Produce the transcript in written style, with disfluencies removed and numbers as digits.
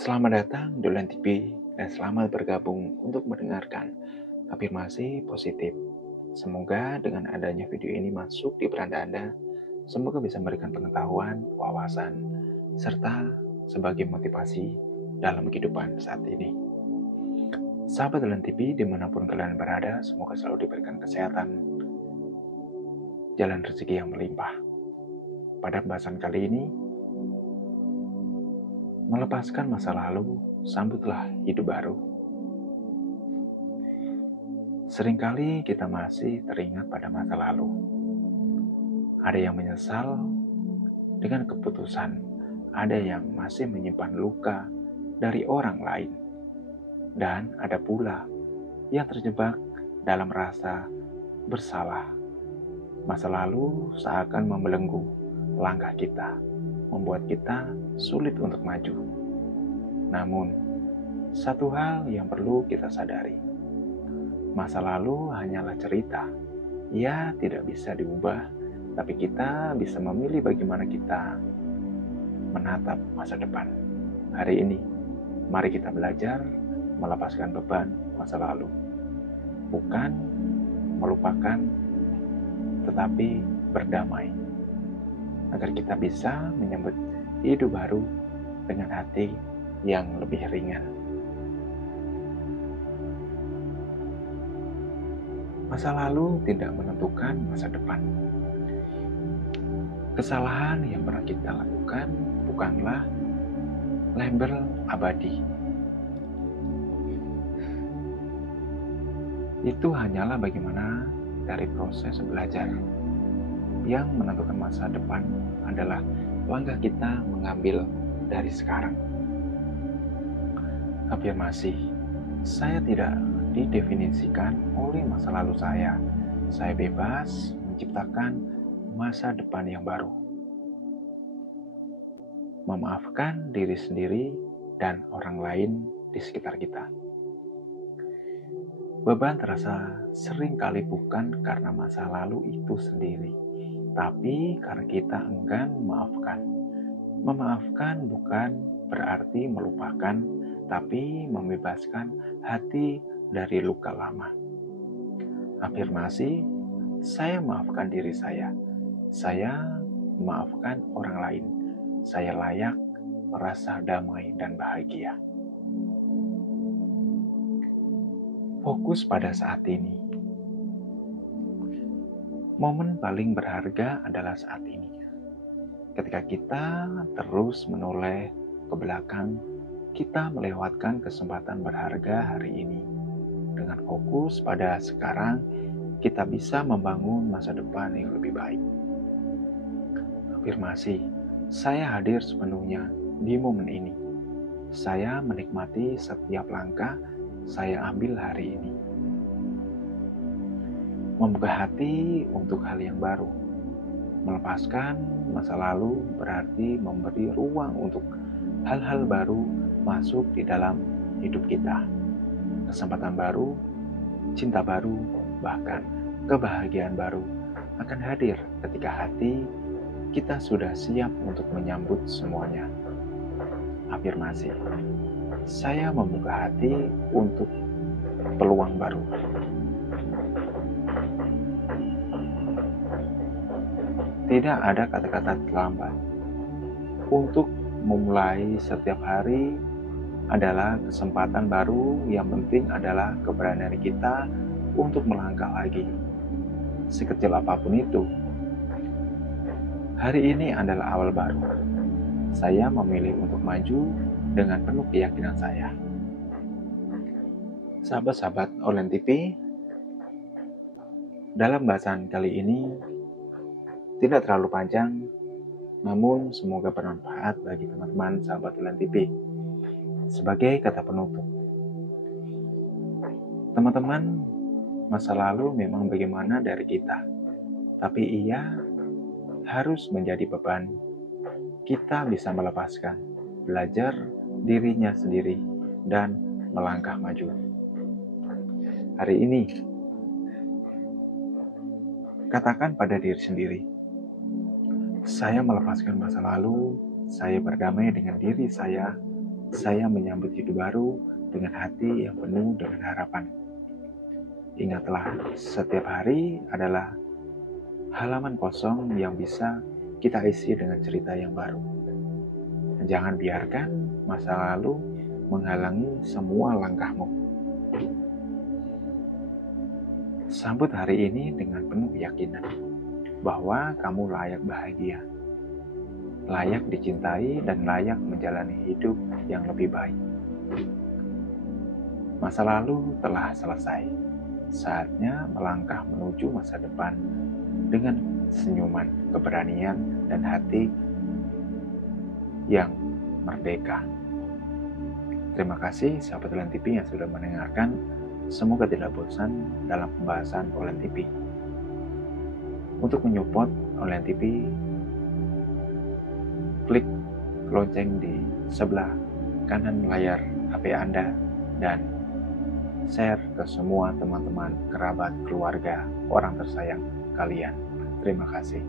Selamat datang di Ulen TV dan selamat bergabung untuk mendengarkan afirmasi positif. Semoga dengan adanya video ini masuk di beranda Anda, semoga bisa memberikan pengetahuan, wawasan, serta sebagai motivasi dalam kehidupan saat ini. Sahabat Ulen TV dimanapun kalian berada, semoga selalu diberikan kesehatan, jalan rezeki yang melimpah. Pada pembahasan kali ini, melepaskan masa lalu, sambutlah hidup baru. Seringkali kita masih teringat pada masa lalu. Ada yang menyesal dengan keputusan, ada yang masih menyimpan luka dari orang lain, dan ada pula yang terjebak dalam rasa bersalah. Masa lalu seakan membelenggu langkah kita, membuat kita sulit untuk maju. Namun, satu hal yang perlu kita sadari, masa lalu hanyalah cerita. Ia tidak bisa diubah, tapi kita bisa memilih bagaimana kita menatap masa depan. Hari ini, mari kita belajar melepaskan beban masa lalu. Bukan melupakan, tetapi berdamai. Agar kita bisa menyambut hidup baru dengan hati yang lebih ringan. Masa lalu tidak menentukan masa depan. Kesalahan yang pernah kita lakukan bukanlah label abadi. Itu hanyalah bagaimana dari proses belajar. Yang menentukan masa depan adalah langkah kita mengambil dari sekarang. Afirmasi, saya tidak didefinisikan oleh masa lalu saya. Saya bebas menciptakan masa depan yang baru. Memaafkan diri sendiri dan orang lain di sekitar kita. Beban terasa sering kali bukan karena masa lalu itu sendiri, tapi karena kita enggan memaafkan. Memaafkan bukan berarti melupakan, tapi membebaskan hati dari luka lama. Afirmasi, saya maafkan diri saya memaafkan orang lain, saya layak merasa damai dan bahagia. Fokus pada saat ini. Momen paling berharga adalah saat ini. Ketika kita terus menoleh ke belakang, kita melewatkan kesempatan berharga hari ini. Dengan fokus pada sekarang, kita bisa membangun masa depan yang lebih baik. Afirmasi, saya hadir sepenuhnya di momen ini. Saya menikmati setiap langkah saya ambil hari ini. Membuka hati untuk hal yang baru. Melepaskan masa lalu berarti memberi ruang untuk hal-hal baru masuk di dalam hidup kita. Kesempatan baru, cinta baru, bahkan kebahagiaan baru akan hadir ketika hati kita sudah siap untuk menyambut semuanya. Afirmasi, saya membuka hati untuk peluang baru. Tidak ada kata-kata terlambat. Untuk memulai setiap hari adalah kesempatan baru, yang penting adalah keberanian kita untuk melangkah lagi. Sekecil apapun itu, hari ini adalah awal baru. Saya memilih untuk maju dengan penuh keyakinan saya. Sahabat-sahabat Ulen TV, dalam bahasan kali ini tidak terlalu panjang, namun semoga bermanfaat bagi teman-teman sahabat Ulen TV. Sebagai kata penutup, teman-teman, masa lalu memang bagaimana dari kita, tapi ia harus menjadi beban. Kita bisa melepaskan, belajar dirinya sendiri, dan melangkah maju. Hari ini, katakan pada diri sendiri, saya melepaskan masa lalu, saya berdamai dengan diri saya, saya menyambut hidup baru dengan hati yang penuh dengan harapan. Ingatlah, setiap hari adalah halaman kosong yang bisa kita isi dengan cerita yang baru. Jangan biarkan masa lalu menghalangi semua langkahmu. Sambut hari ini dengan penuh keyakinan bahwa kamu layak bahagia, layak dicintai, dan layak menjalani hidup yang lebih baik. Masa lalu telah selesai. Saatnya melangkah menuju masa depan dengan senyuman, keberanian, dan hati yang merdeka. Terima kasih sahabat Olen TV yang sudah mendengarkan. Semoga tidak bosan dalam pembahasan Olen TV. Untuk menyupport Olen TV, klik lonceng di sebelah kanan layar HP Anda dan share ke semua teman-teman, kerabat, keluarga, orang tersayang kalian. Terima kasih.